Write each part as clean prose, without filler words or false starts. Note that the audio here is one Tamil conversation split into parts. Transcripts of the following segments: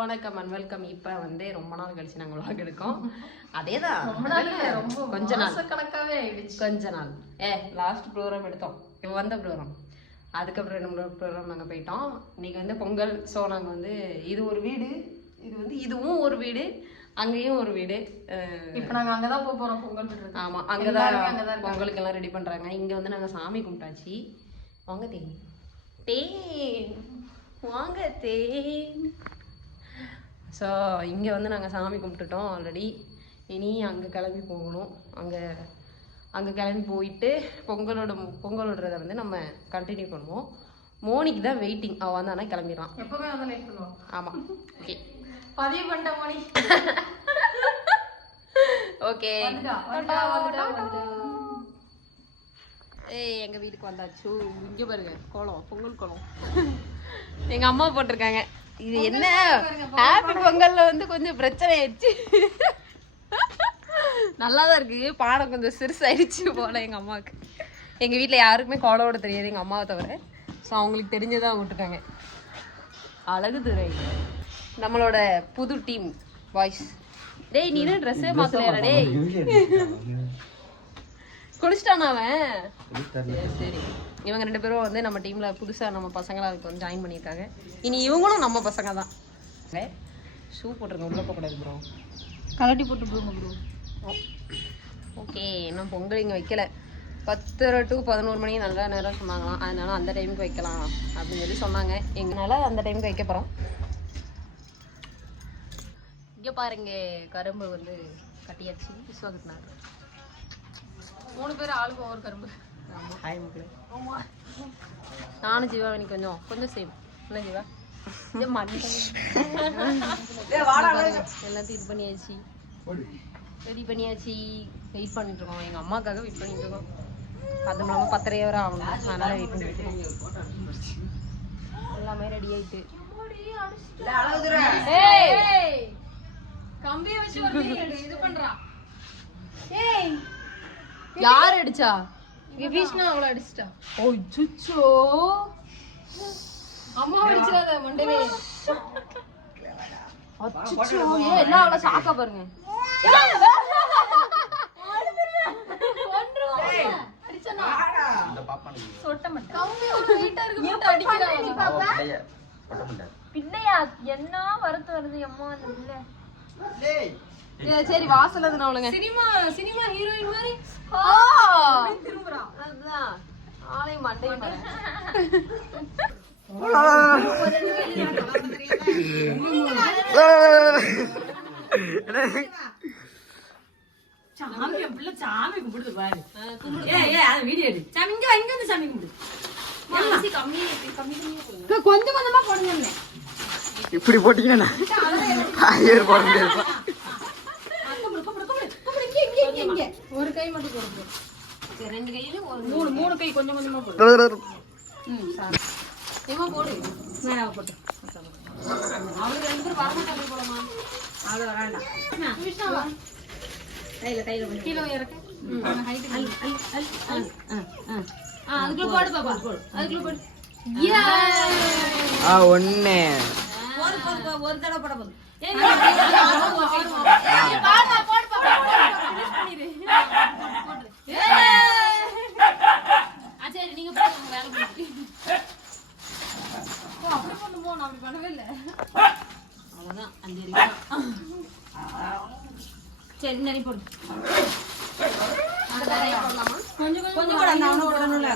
வணக்கம் அண்ட் வெல்கம். இப்போ வந்து ரொம்ப நாள் கழிச்சு நாங்கள் vlog எடுக்கோம். அதேதான் கொஞ்ச நாள் லாஸ்ட் ப்ரோக்ராம் எடுத்தோம். இப்போ வந்த ப்ரோக்ராம் அதுக்கப்புறம் 2 ப்ரோக்ராம் நாங்கள் போயிட்டோம். இன்னைக்கு வந்து பொங்கல். ஸோ நாங்கள் வந்து இது ஒரு வீடு, இது வந்து இதுவும் ஒரு வீடு, அங்கேயும் ஒரு வீடு. இப்போ நாங்கள் அங்கே தான் போக போகிறோம் பொங்கல் பண்ணுறது. ஆமாம், அங்கே தான் பொங்கலுக்கெல்லாம் ரெடி பண்ணுறாங்க. இங்கே வந்து நாங்கள் சாமி கும்பிட்டாச்சு. வாங்க தேன் தேன் வாங்க தேன். ஸோ இங்கே வந்து நாங்கள் சாமி கும்பிட்டுட்டோம் ஆல்ரெடி. இனி அங்கே கிளம்பி போகணும். அங்கே கிளம்பி போயிட்டு பொங்கலோடுறதை வந்து நம்ம கண்டினியூ பண்ணுவோம். மோனிக்கு தான் வெயிட்டிங். அவள் வந்தானா கிளம்பிடலாம். எப்போவுமே வந்து லேட் பண்ணுவோம். ஆமாம், ஓகே பதிவு பண்ணிட்ட மோனி. ஓகே, எங்க வீட்டுக்கு வந்தாச்சு. இங்க பாருங்க கோலம், பொங்கல் கோலம் எங்க அம்மா போட்டிருக்காங்க. இது என்ன ஹாப்பி பொங்கல்ல வந்து கொஞ்சம் பிரச்சனை ஆயிடுச்சு. நல்லாதான் இருக்கு, பாடம் கொஞ்சம் சிறுசாயிடுச்சு போல எங்க அம்மாவுக்கு. எங்க வீட்டுல யாருக்குமே கோலோட தெரியாது, எங்க அம்மாவை தவிர. ஸோ அவங்களுக்கு தெரிஞ்சதான் விட்டுட்டாங்க. அழகுதுறை நம்மளோட புது டீம் பாய்ஸ். டேய் நீ ட்ரெஸ்ஸே மாத்தலையா? டேய் குளிச்சிட்டானா அவன்? சரி, இவங்க 2 பேரும் வந்து நம்ம டீம்ல புதுசா நம்ம பசங்களா வந்து ஜாயின் பண்ணியிருக்காங்க. இனி இவங்களும் நம்ம பசங்க தான். ஷூ போட்டிருங்க, உள்ள போகக்கூடாது ப்ரோ. கலட்டி போட்டு போடுங்க ப்ரோ. ஓகே, இன்னும் பொங்கல் இங்கே வைக்கல. 10 to 11 மணி நல்ல நேரம் சொன்னாங்களாம். அதனால அந்த டைமுக்கு வைக்கலாம் அப்படின்னு சொல்லி சொன்னாங்க. எங்களால அந்த டைமுக்கு வைக்க போகிறோம். இங்கே பாருங்க, கரும்பு வந்து கட்டியாச்சு. விஸ்வகத்னார் 3 பேர் ஆளுக்கு ஒவ்வொரு கரும்பு. ஆமாம், ஹாய் மக்களே. நானும் ஜீவா இன்னைக்கு கொஞ்சம் சேம். என்ன ஜீவா எல்லாத்தையும் இது பண்ணியாச்சு, ரெடி பண்ணியாச்சு. வெயிட் பண்ணிட்டு இருக்கோம், எங்கள் அம்மாக்காக வெயிட் பண்ணிட்டு இருக்கோம். அது இல்லாமல் 10:30 வரை ஆகணும். அதனால வெயிட் பண்ணிட்டு இருக்கோம். எல்லாமே ரெடி ஆயிட்டு. கம்பியை வச்சு இது பண்றான். யார் அடிச்சா? விபீஷ்ணா அவளை அடிச்சிட்டா. ஓ அம்மா அடிச்சிடாத மண்டலே. அச்சச்சோ, எல்லாம் அவளை சாக்கா பாருங்க. பிள்ளையா என்ன வருத்து வருது அம்மா அந்த பிள்ளை. சரி, வாசல்ல இருந்து அவளுங்க சினிமா ஹீரோயின் மாதிரி திரும்புறா. அதுதான் ஆளை மண்டை பாரு. சாமி கும்பிடுது பாரு. வீடியோ எடு. சாமி இங்க வந்து சாமி கும்பிடு. கொஞ்சம் கொஞ்சமா போடுங்க. இப்படி போட்டீங்கன்னா ஐயர் போட முடியாது. ஒரு கை மட்டும் போடுங்க. 2 கையிலும் 3 கை கொஞ்சம் கொஞ்சமா போடு. இவன் போடு. நான் போட்டு அவளுக்கு 2 பேரும் வரமாட்டாங்க போலமா. அவ்வளோ வேண்டாம். கையில கீழே இறக்க. அதுக்குள்ள போடு பாப்பா, அதுக்குள்ள போடு. ஒண்ணு ஒரு தடவை போட போதும். சரி, நீங்க போடுங்க, வேலை முடிச்சு. அப்படி பண்ணுமோ? நான் அப்படி பண்ணவே இல்லை. அவ்வளவுதான், 5 வரைக்கும். சரி, நரி போடு. கொஞ்சம் கூட அந்த அவனை போடணும்ல.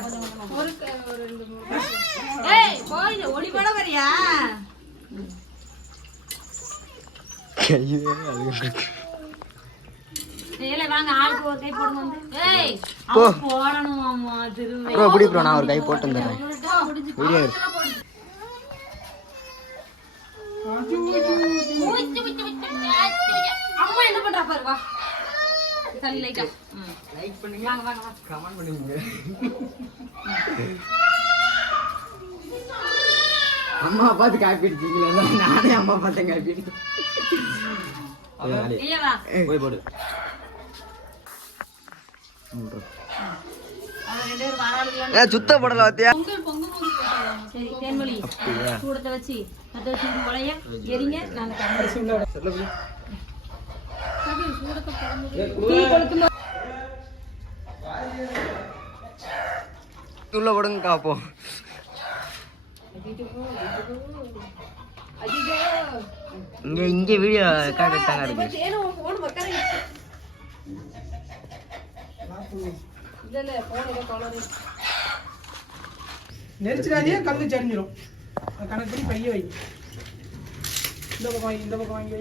ஒரு 2 3. ஏய் போய் ஒளி போட வரியா? ஏலே வாங்க, ஆளுக்கு ஒரு கை போடுங்க வந்து. ஏய் அவன் போடணும் அம்மா திரும்ப. ப்ரோ புடி ப்ரோ, நான் ஒரு கை போட்டு வந்துறேன். வீடியோ எடு. அம்மா என்ன பண்றா பாரு. வா தள்ளி லைட்டா லைக் பண்ணுங்க, வாங்க வாங்க கமெண்ட் பண்ணுங்க. அம்மா பார்த்து காப்பி அடிச்சீங்களா? நானே அம்மா பார்த்தேன் காப்பி அடி. ஏய் வா போய் போடு. 2 பேரும் வாராளுக்கு சுத்த போடல பாத்தியா? சரி தேன்மொழி சூடத்தை வச்சு பத்த வச்சு உலைய எரிங்க நான் உள்ள போடுங்க காப்போம். இங்க வீடியோ கரெக்டா இருக்கு. நெரிச்சிடாதே கல்லு சரிஞ்சிடும். கணக்கு பண்ணி பைய வை. இந்த பக்கம் வாங்கி வை.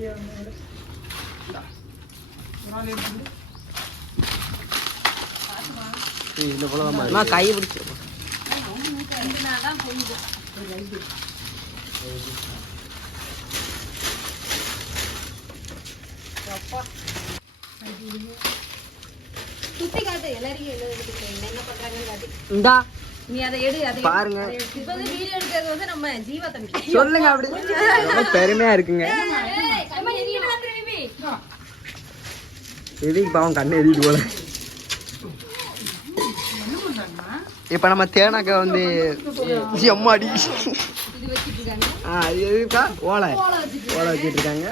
இந்த போல தான் கை பிடிச்சி சுத்தி காட்டு எல்லாரையும் என்ன பண்றாங்கன்னு காட்டு. இந்தா நீ அதை எடு. அதை பாருங்க. இப்ப வந்து வீடியோ எடுக்கிறது வந்து நம்ம ஜீவா தம்பி. சொல்லுங்க அப்படி. ரொம்ப பெருமையா இருக்குங்க. எதுக்கு பாவம் கண்ணு எரியுது போல. இப்ப நம்ம தேனாக்க வந்து அம்மாடி இது எதுக்கா ஓலை வச்சுட்டு இருக்காங்க.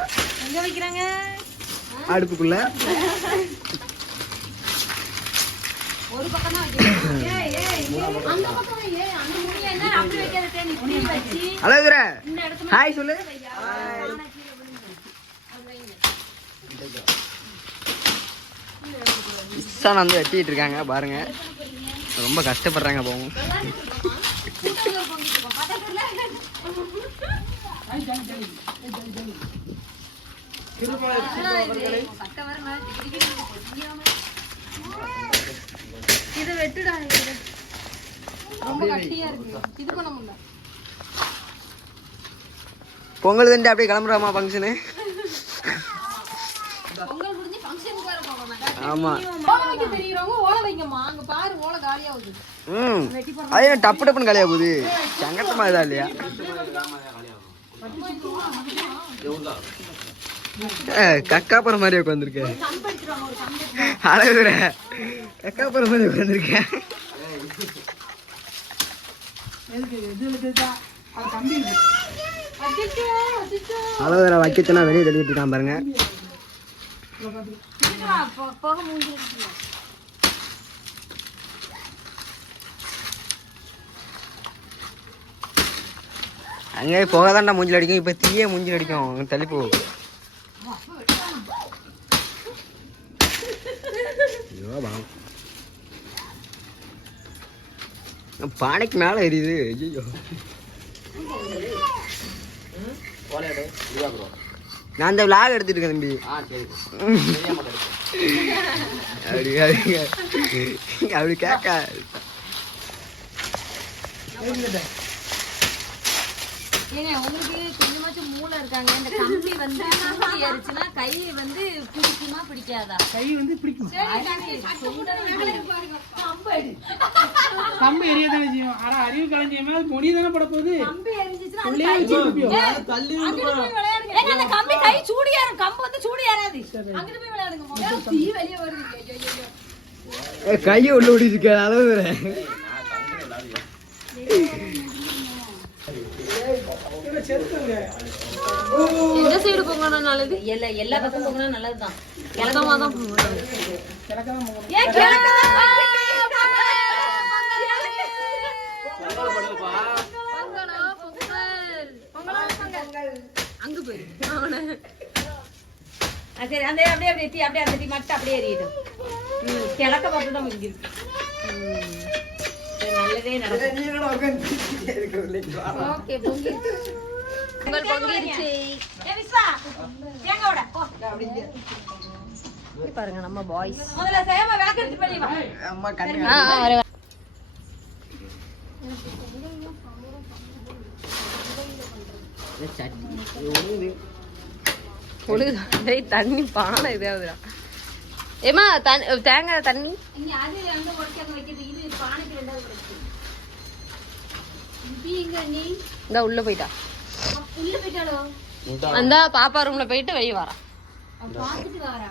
எங்க வைக்கிறாங்க? அடுப்புக்குள்ள. ஒரு பக்கம் தான் வைக்கிறாங்க. அந்த பக்கம் அந்த முடிய என்ன அப்படி வைக்காத தேனி இப்படி வச்சி. அழகுற. ஹாய் சொல்லு. இஸ்ஸான் வந்து வெட்டிட்டு இருக்காங்க பாருங்க. ரொம்ப கஷ்டப்படுறாங்க போகும். இது வெட்டுடா. ரொம்ப கட்டியா இருக்கு. இது பண்ண முடியல. பொங்கல் தண்டி அப்படியே கிளம்புறாமா ஃபங்க்ஷனு? பொங்கல் முடிஞ்சு ஃபங்க்ஷனுக்கு வர போறோம். ஆமா. ஓலை வைக்க தெரியுறவங்க ஓலை வைங்கம்மா. அங்க பாரு ஓலை காலியாகுது. அது டப்பு டப்புன்னு காலியா போகுது. சங்கட்டமா இதா இல்லையா? கக்காப்புற மாதிரி உட்காந்துருக்க. அழகுற கக்காப்புற மாதிரி உட்காந்துருக்க. அழகுற வைக்கச்சுனா வெளியே தள்ளிட்டு இருக்கான் பாருங்க. அங்கே போகாதான்டா மூஞ்சில் அடிக்கும். இப்போ தீயே மூஞ்சில் அடிக்கும். தள்ளிப்போ. பானைக்கு மேலே எரியுது. ஐயோ நான் அந்த விளாக் எடுத்துட்டு இருக்கேன் தம்பி. அப்படி கேட்க ஏங்க உங்களுக்கு கொஞ்சமாச்சும் மூளை இருக்காங்க. இந்த கம்பி வந்து சுத்தி ஏறிச்சுன்னா கை வந்து பிடிக்குமா பிடிக்காதா? கை வந்து பிடிக்கும். கம்பு எரியதானே செய்யும். ஆனா அறிவு களஞ்சியமா மொழி தானே பட போகுது. கம்பி எரிஞ்சிச்சுன்னா உள்ளே வச்சிருப்பியோ. அந்த கம்பி கை சூடு ஏறும். கம்பு வந்து சூடு ஏறாது. அங்கிட்டு போய் விளையாடுங்க. தீ வெளியே வருது. கையை உள்ள ஓடிட்டு இருக்க அளவு. எந்த சைடு போகணும்னா நல்லது? எல்லா பக்கம் போகணும்னா நல்லதுதான். கிழக்கமா தான் போகணும். அங்க போய் சரி அந்த அப்படியே அப்படியே தீ அப்படியே அந்த தீ மட்டும் அப்படியே எரியிடும். கிழக்க பார்த்து தான் இருக்கு. நல்லதே நடக்கும். ஓகே பொங்கிருச்சு. பொங்கல் பொங்கிருச்சு. பாருங்க நம்ம பாய்ஸ் முதல்ல சேம விளக்கெடுத்து வெளியே வா. அம்மா கண்ணு தண்ணி பானை இதாவதுடா. ஏமா தேங்காய் தண்ணி இங்க அது அங்க உடைக்காம வைக்கிறது. இது பானைக்கு ரெண்டாவது உடைச்சு. இங்க நீ இந்த உள்ள போயிட்டா. உள்ள போயிட்டாளோ? அந்த பாப்பா ரூம்ல போயிட்டு வெளியே வரா. பாத்துட்டு வரா.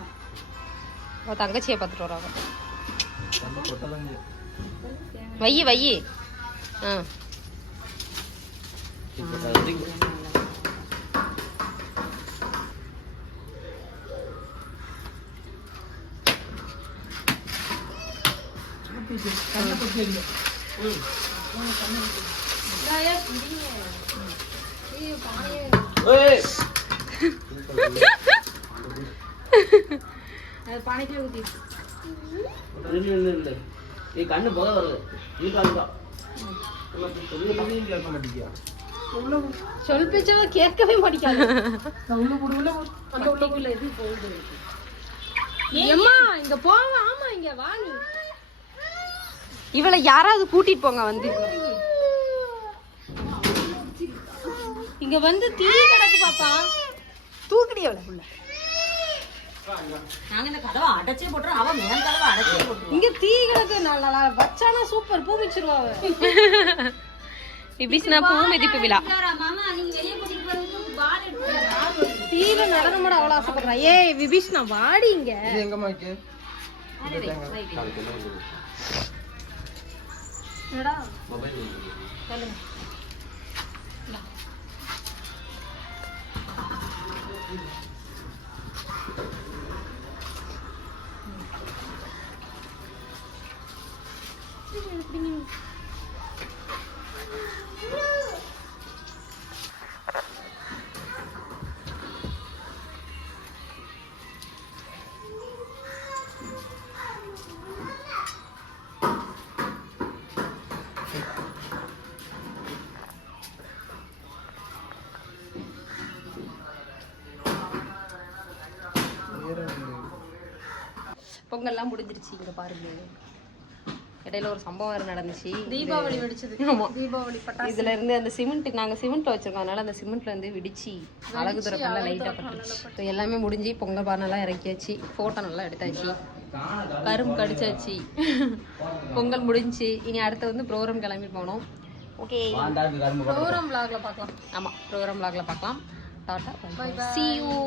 அவ தங்கச்சியை பார்த்துட்டு வராங்க. வை வை. ஆ கண்ணை கொத்தி அடிக்கும். பானைக்குள்ள ஊத்தி கண்ணு போக வருது கேட்க மாட்டேங்கியா? சொல் பேச்சவ கேட்கவே மாட்டேங்காது. உள்ள போடு உள்ள போடு. அந்த உள்ள போடு. இது போகுது. ஏம்மா இங்க போவா. ஆமா இங்க வா நீ. இவளை யாராவது கூட்டிட்டு போங்க வந்து. இங்க வந்து தீ கிடக்கு பாப்பா. தூக்குடி அவளை புள்ள. நாங்க இந்த கதவை அடைச்சே போட்டுறோம். அவன் மேல் கதவை அடைச்சே போட்டுருவோம். இங்க தீ கிடக்கு. நல்லா வச்சானா சூப்பர் பூ வச்சிருவா அவ. விபிஷ்ணா பூ மிதிப்பு விழா. மாமா நீங்க வெளிய கூட்டிட்டு போறதுக்கு பால் எடுத்து தீல நடனமாட அவ்வளவு ஆசைப்படுறா. ஏய் விபிஷ்ணா வாடி இங்க. இது எங்க மாய்க்கு? என்னடா பொங்கல்லாம் முடிஞ்சிருச்சு. இங்க பாருங்க, இடையில ஒரு சம்பவம் வேறு நடந்துச்சு. தீபாவளி வெடிச்சது. ஆமா, தீபாவளி பட்டாசு. இதுல இருந்து அந்த சிமெண்ட், நாங்க சிமெண்ட்ல வச்சிருக்கோம், அதனால அந்த சிமெண்ட்ல இருந்து வெடிச்சு அழகு துறப்பெல்லாம் லைட்டா பட்டுருச்சு. So, எல்லாமே முடிஞ்சு பொங்கல் பானைலாம் இறக்கியாச்சு, போட்டோ நல்லா எடுத்தாச்சு, கரும்பு கடிச்சாச்சு. பொங்கல் முடிஞ்சு இனி அடுத்து வந்து ப்ரோக்ராம் கிளம்பி போனோம். ஓகே, ப்ரோக்ராம் vlogல பார்க்கலாம். ஆமா ப்ரோக்ராம் vlogல பார்க்கலாம். டாடா, பை பை, see you.